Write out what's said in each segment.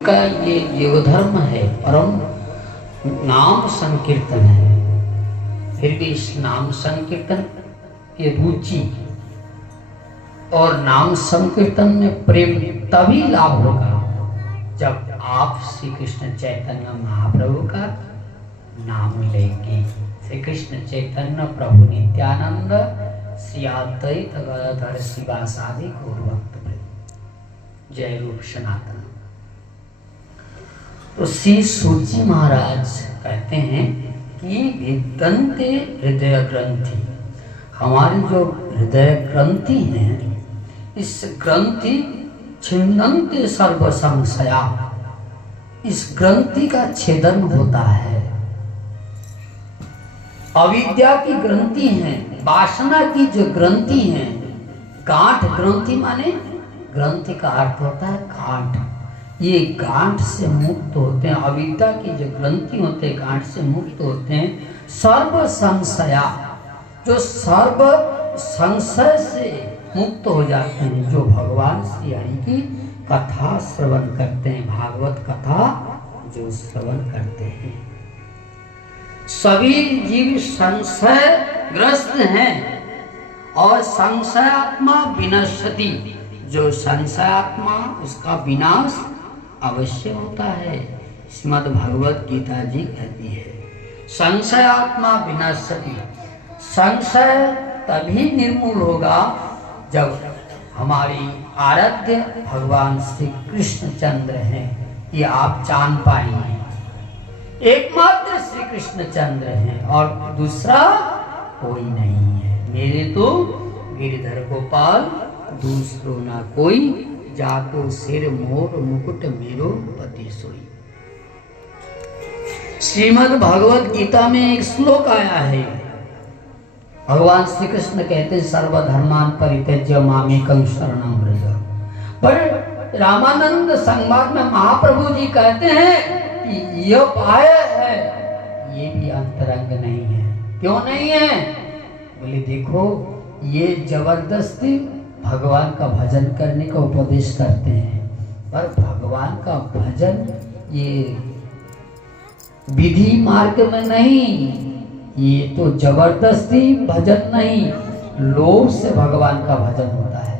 का ये जीवधर्म है, परम नाम संकीर्तन है। फिर भी इस नाम संकीर्तन की रुचि और नाम संकीर्तन में प्रेम तभी लाभ होगा जब आप श्री कृष्ण चैतन्य महाप्रभु का नाम लेंगे। श्री कृष्ण चैतन्य प्रभु नित्यानंद श्री अद्वैत गदाधर शिवासादि गौर भक्त जय रूप सनातन। तो श्री सूची महाराज कहते हैं कि विदन्ते हृदय ग्रंथि, हमारी जो हृदय ग्रंथि है, इस ग्रंथि छिन्नन्ते सर्व संशया, इस ग्रंथि का छेदन होता है। अविद्या की ग्रंथि है, वासना की जो ग्रंथि है, गांठ ग्रंथि माने ग्रंथि का अर्थ होता है गांठ। ये गांठ से मुक्त होते हैं, अविद्या की जो ग्रंथि होते हैं गांठ से मुक्त होते हैं। सर्व संशया, जो सर्व संशय से मुक्त हो जाते हैं, जो भगवान श्री हरि की कथा श्रवण करते हैं, भागवत कथा जो श्रवण करते हैं। सभी जीव संशय ग्रस्त हैं और संशयात्मा विनश्यति, जो संशयात्मा उसका विनाश अवश्य होता है। श्रीमद् भगवत गीता जी कहती है संशयात्मा विनश्यति, संशय तभी निर्मूल होगा जब हमारी आराध्य भगवान श्री कृष्ण चंद्र हैं, ये आप जान पाएंगे। एकमात्र श्री कृष्ण चंद्र हैं और दूसरा कोई नहीं है। मेरे तो गिरधर गोपाल दूसरो ना कोई, जातो सिर मोर मुकुट मेरो पति सोई। श्रीमद् भगवत गीता में एक श्लोक आया है, भगवान श्री कृष्ण कहते हैं सर्वधर्मान परित्यज्य मामेकं शरणं व्रज। पर रामानंद संवाद में महाप्रभु जी कहते हैं कि यह पाय है, ये भी अंतरंग नहीं है। क्यों नहीं है? बोले देखो, ये जबरदस्ती भगवान का भजन करने का उपदेश करते हैं, पर भगवान का भजन ये विधि मार्ग में नहीं, ये तो जबरदस्ती भजन नहीं, लोभ से भगवान का भजन होता है।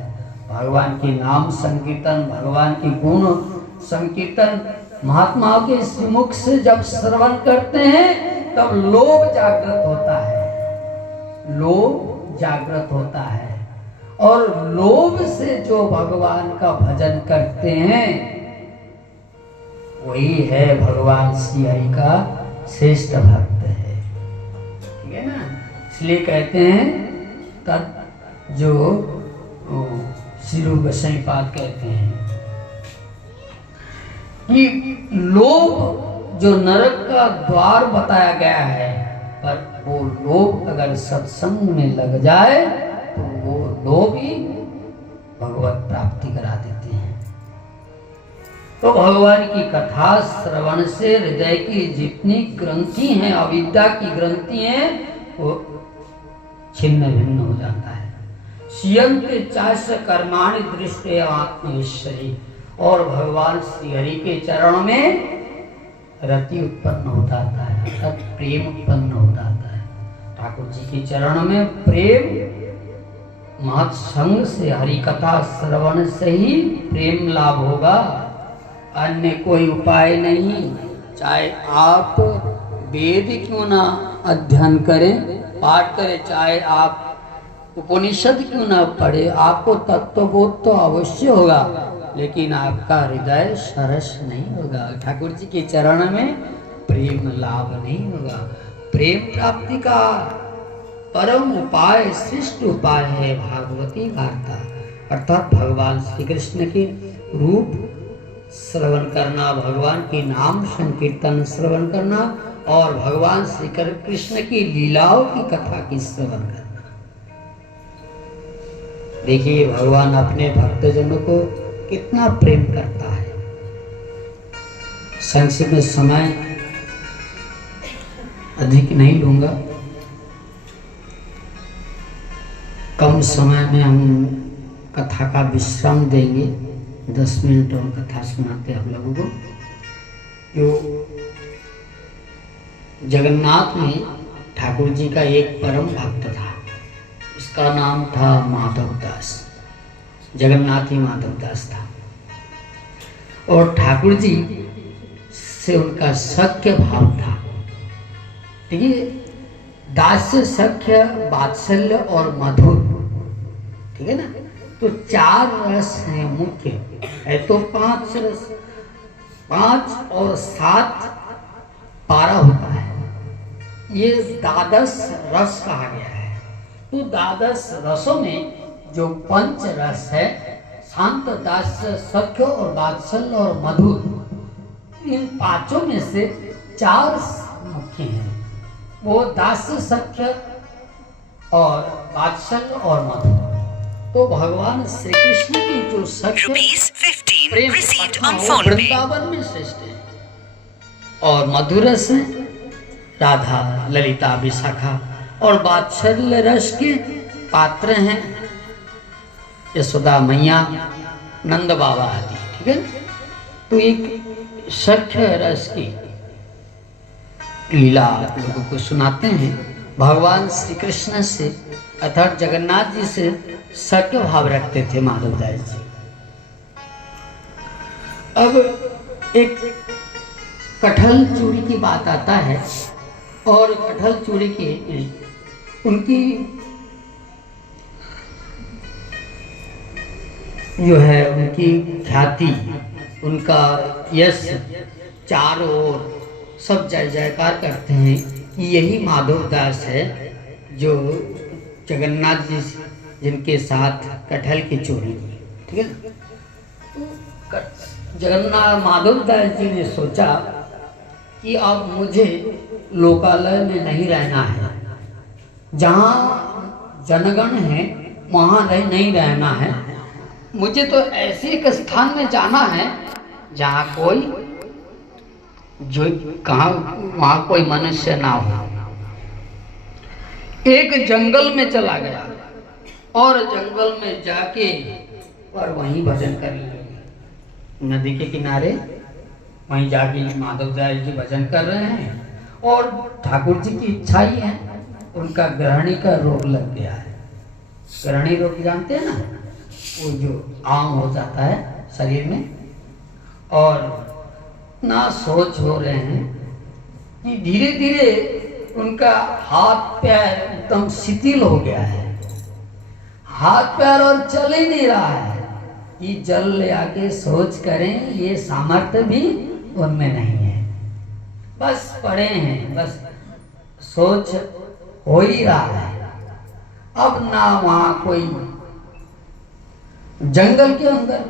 भगवान के नाम संकीर्तन, भगवान के गुण संकीर्तन महात्माओं के श्रीमुख से जब श्रवण करते हैं तब लोभ जागृत होता है, लोभ जागृत होता है। और लोभ से जो भगवान का भजन करते हैं वही है भगवान श्री हरि का श्रेष्ठ भक्त है, ठीक है ना। इसलिए कहते हैं तब जो श्री रूप गोस्वामी पाद कहते हैं कि लोभ जो नरक का द्वार बताया गया है, पर वो लोभ अगर सत्संग में लग जाए तो वो लोभ ही भगवत प्राप्ति करा देते हैं। तो भगवान की कथा श्रवण से हृदय की जितनी ग्रंथि हैं, अविद्या की ग्रंथि हैं, वो छिन्न भिन्न हो जाता है। सियन्ते चास्य कर्माणि दृष्टे आत्मेश्वरी, और भगवान श्री हरि के चरणों में रति उत्पन्न हो जाता है, अर्थात प्रेम उत्पन्न हो जाता है। ठाकुर जी के चरणों में प्रेम महत संग से, हरि कथा श्रवण से ही प्रेम लाभ होगा, अन्य कोई उपाय नहीं। चाहे आप वेद क्यों ना अध्ययन करें, पाठ करें, चाहे आप उपनिषद क्यों ना पढ़े, आपको तत्वबोध तो अवश्य होगा, लेकिन आपका हृदय सरस नहीं होगा, ठाकुर जी के चरण में प्रेम लाभ नहीं होगा। प्रेम प्राप्ति का परम उपाय, श्रेष्ठ उपाय है भागवती वार्ता, अर्थात भगवान श्री कृष्ण के रूप श्रवण करना, भगवान के नाम संकीर्तन श्रवण करना और भगवान श्री कृष्ण की लीलाओं की कथा की श्रवण करना। देखिए भगवान अपने भक्तजनों को कितना प्रेम करता है। संक्षिप्त में समय अधिक नहीं लूंगा, कम समय में हम कथा का विश्राम देंगे। 10 मिनट और कथा सुनाते हम लोगों को। जो जगन्नाथ में ठाकुर जी का एक परम भक्त था, उसका नाम था माधवदास। जगन्नाथी माधवदास था और ठाकुर जी से उनका सख्य भाव था। देखिए, दास्य, सख्य, वात्सल्य और मधुर, ठीक है ना। तो 4 रस हैं मुख्य, है तो 5 रस, 5 और 7 12 होता है। ये 12 रस कहा गया है। तो 12 रसों में जो पंच रस है, शांत, दास्य, सख्य और वात्सल्य और मधुर, इन 5 में से 4 मुख्य हैं। वो दास्य, सख्य और वात्सल्य और मधुर। तो भगवान श्री कृष्ण की जो सख्य प्रेम वृंदावन में श्रेष्ठ है और मधुर रस है राधा, ललिता, विशाखा, और वात्सल्य रस के पात्र हैं यशोदा मैया, नंद बाबा आदि, ठीक है। तो एक सख्य रस की लीला आप लोगों को सुनाते हैं। भगवान श्री कृष्ण से अर्थात जगन्नाथ जी से सख्य भाव रखते थे माधवदास जी। अब एक कटहल चूड़ी की बात आता है और कटहल चूड़ी की उनकी जो है उनकी ख्याति, उनका यश चारों ओर सब जय जयकार करते हैं कि यही माधवदास है जो जगन्नाथ जी जिनके साथ कटहल की चोरी की, ठीक है ना। जगन्नाथ माधवदास जी ने सोचा कि अब मुझे लोकालय में नहीं रहना है, जहाँ जनगण है वहाँ नहीं रहना है। मुझे तो ऐसे एक स्थान में जाना है जहाँ कोई जो कहाँ वहाँ कोई मनुष्य ना हो। एक जंगल में चला गया और जंगल में जाके और वहीं भजन कर लिया। नदी के किनारे वहीं जाके माधवदास जी भजन कर रहे हैं और ठाकुर जी की इच्छा ही है, उनका ग्रहणी का रोग लग गया है। ग्रहणी रोग जानते हैं ना, वो जो आम हो जाता है शरीर में, और ना सोच हो रहे हैं कि धीरे धीरे उनका हाथ पैर एकदम शिथिल हो गया है, हाथ पैर और चल ही नहीं रहा है कि जल ले आके सोच करें, ये सामर्थ्य भी उनमें नहीं है। बस पड़े हैं, बस सोच हो ही रहा है। अब ना वहाँ कोई जंगल के अंदर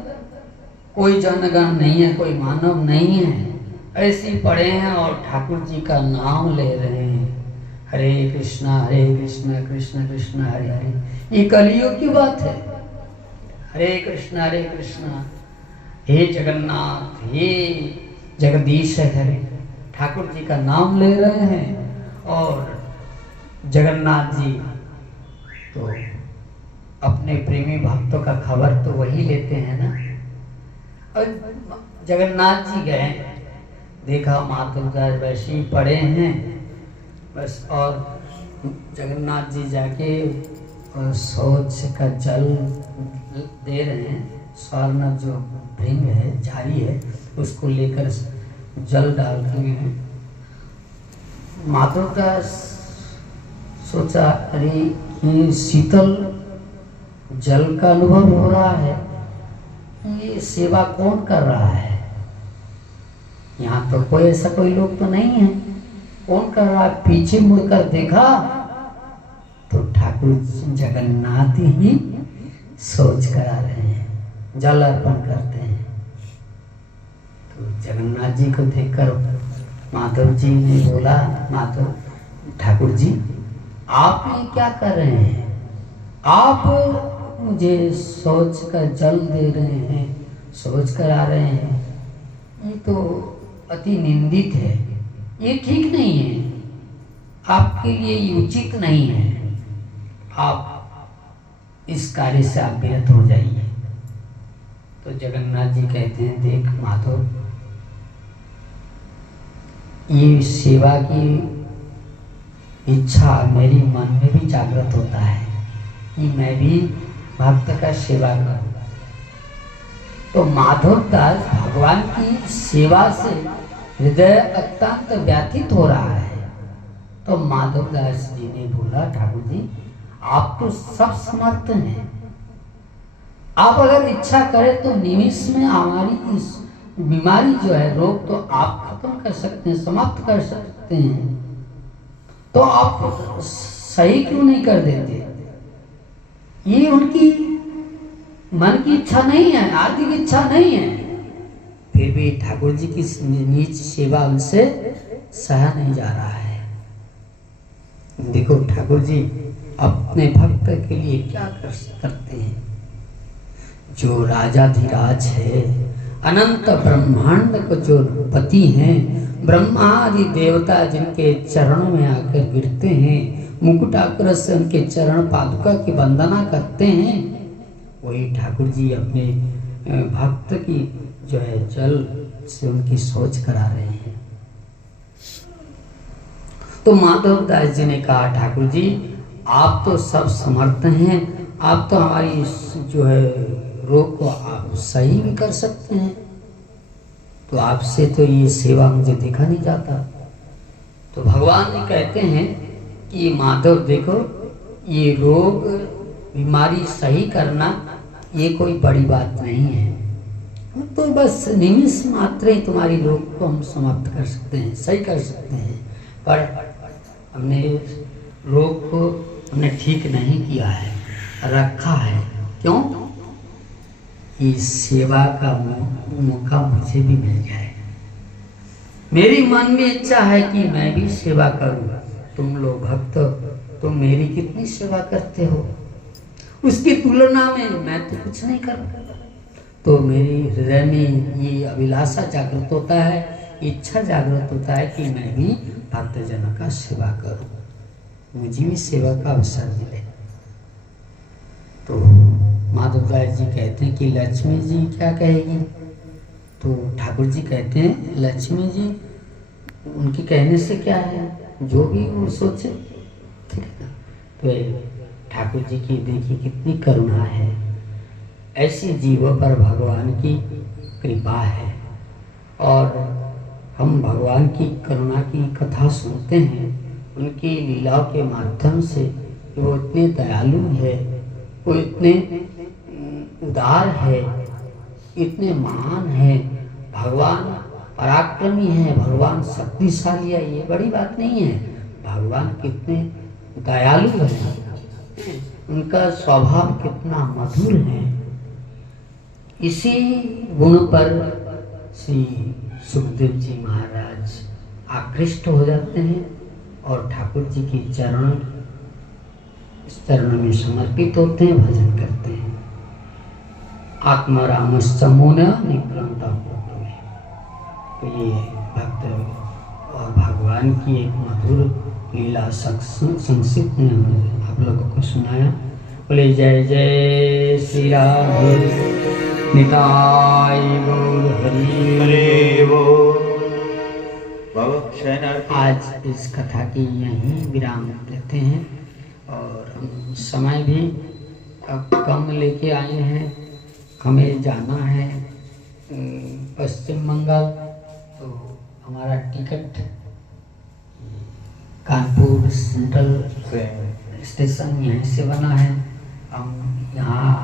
कोई जनगण नहीं है, कोई मानव नहीं है, ऐसे ही पड़े हैं और ठाकुर जी का नाम ले रहे हैं, हरे कृष्णा कृष्ण कृष्ण हरे हरे। ये कलियुग की बात है। हरे कृष्णा हे जगन्नाथ, हे जगदीश हरे, ठाकुर जी का नाम ले रहे हैं। और जगन्नाथ जी तो अपने प्रेमी भक्तों का खबर तो वही लेते हैं ना। और जगन्नाथ जी गए, देखा माधवदास वैसे ही पड़े हैं बस, और जगन्नाथ जी जाके और शौच का जल दे रहे हैं। स्वर्ण जो भृंग है, झाड़ी है, उसको लेकर जल डालते हैं। माधवदास सोचा, अरे ये शीतल जल का अनुभव हो रहा है, ये सेवा कौन कर रहा है? यहाँ तो कोई ऐसा कोई लोग तो नहीं है, कौन कर रहा है? पीछे मुड़कर देखा तो ठाकुर जगन्नाथ ही सोच करा रहे हैं, जल अर्पण करते हैं। तो जगन्नाथ जी को देखकर माधव जी ने बोला, माधव ठाकुर जी आप ये क्या कर रहे हैं? आप मुझे सोच का जल दे रहे हैं, सोच करा रहे हैं, ये तो अति निंदित है, ये ठीक नहीं है, आपके लिए ये उचित नहीं है, आप इस कार्य से आप विरत हो जाइए। तो जगन्नाथ जी कहते हैं, देख माधव, ये सेवा की इच्छा मेरी मन में भी जागृत होता है कि मैं भी भक्त का सेवा करूं। तो माधवदास भगवान की सेवा से हृदय अत्यंत व्यथित हो रहा है। तो माधवदास जी ने बोला, ठाकुर जी आप तो सब समर्थ हैं, आप अगर इच्छा करें तो निमिष में हमारी इस बीमारी जो है, रोग तो आप खत्म कर सकते हैं, समाप्त कर सकते हैं। तो आप सही क्यों नहीं कर देते? ये उनकी मन की इच्छा नहीं है, आर्थिक इच्छा नहीं है, फिर भी ठाकुर जी की नीच सेवा उनसे सहा नहीं जा रहा है। देखो ठाकुर जी अपने भक्त के लिए क्या करते हैं। जो राजाधिराज है, अनंत ब्रह्मांड को जो पति हैं, ब्रह्मा आदि देवता जिनके चरणों में आकर गिरते हैं, मुकुटाग्र से उनके चरण पादुका की वंदना करते हैं, वही ठाकुर जी अपने भक्त की जो है जल से उनकी सोच करा रहे हैं। तो माधवदास जी ने कहा, ठाकुर जी आप तो सब समर्थ हैं, आप तो हमारी जो है रोग को आप सही भी कर सकते हैं, तो आपसे तो ये सेवा मुझे देखा नहीं जाता। तो भगवान जी कहते हैं कि माधव देखो, ये रोग बीमारी सही करना ये कोई बड़ी बात नहीं है, हम तो बस निमिष मात्र ही तुम्हारी रोग को हम समाप्त कर सकते हैं, सही कर सकते हैं, पर हमने रोग को हमने ठीक नहीं किया है, रखा है। क्यों? इस सेवा का मौका मुझे भी मिल जाए। मेरी मन में इच्छा है कि मैं भी सेवा करूं। तुम लोग भक्त तुम मेरी कितनी सेवा करते हो, उसकी तुलना में मैं तो कुछ नहीं कर पाता। तो मेरी हृदय में ये अभिलाषा जागृत होता है, इच्छा जागृत होता है कि मैं भी भक्तजनों का सेवा करूं, मुझे भी सेवा का अवसर मिले। तो माधवदास जी कहते हैं कि लक्ष्मी जी क्या कहेगी? तो ठाकुर जी कहते हैं लक्ष्मी जी उनके कहने से क्या है, जो भी वो सोचे, ठीक है। तो ठाकुर जी की देखिए कितनी करुणा है, ऐसी जीवों पर भगवान की कृपा है। और हम भगवान की करुणा की कथा सुनते हैं, उनकी लीलाओं के माध्यम से वो इतने दयालु है, वो इतने उदार है, इतने महान है, भगवान पराक्रमी है, भगवान शक्तिशाली है, ये बड़ी बात नहीं है। भगवान कितने दयालु है, उनका स्वभाव कितना मधुर है। इसी गुण पर श्री सुखदेव जी महाराज आकृष्ट हो जाते हैं और ठाकुर जी के चरणों में समर्पित होते हैं, भजन करते हैं। आत्माराम समून निक्रांता होते हैं। तो ये भक्त और भगवान की एक मधुर लीला संक्षिप्त में आप लोगों को सुनाया। बोले जय जय श्री राधे निताय गौर हरि बोल। आज इस कथा की यहीं विराम देते हैं और हम समय भी अब कम लेके आए हैं। हमें जाना है पश्चिम बंगाल, तो हमारा टिकट कानपुर सेंट्रल स्टेशन यहीं से बना है। हम यहाँ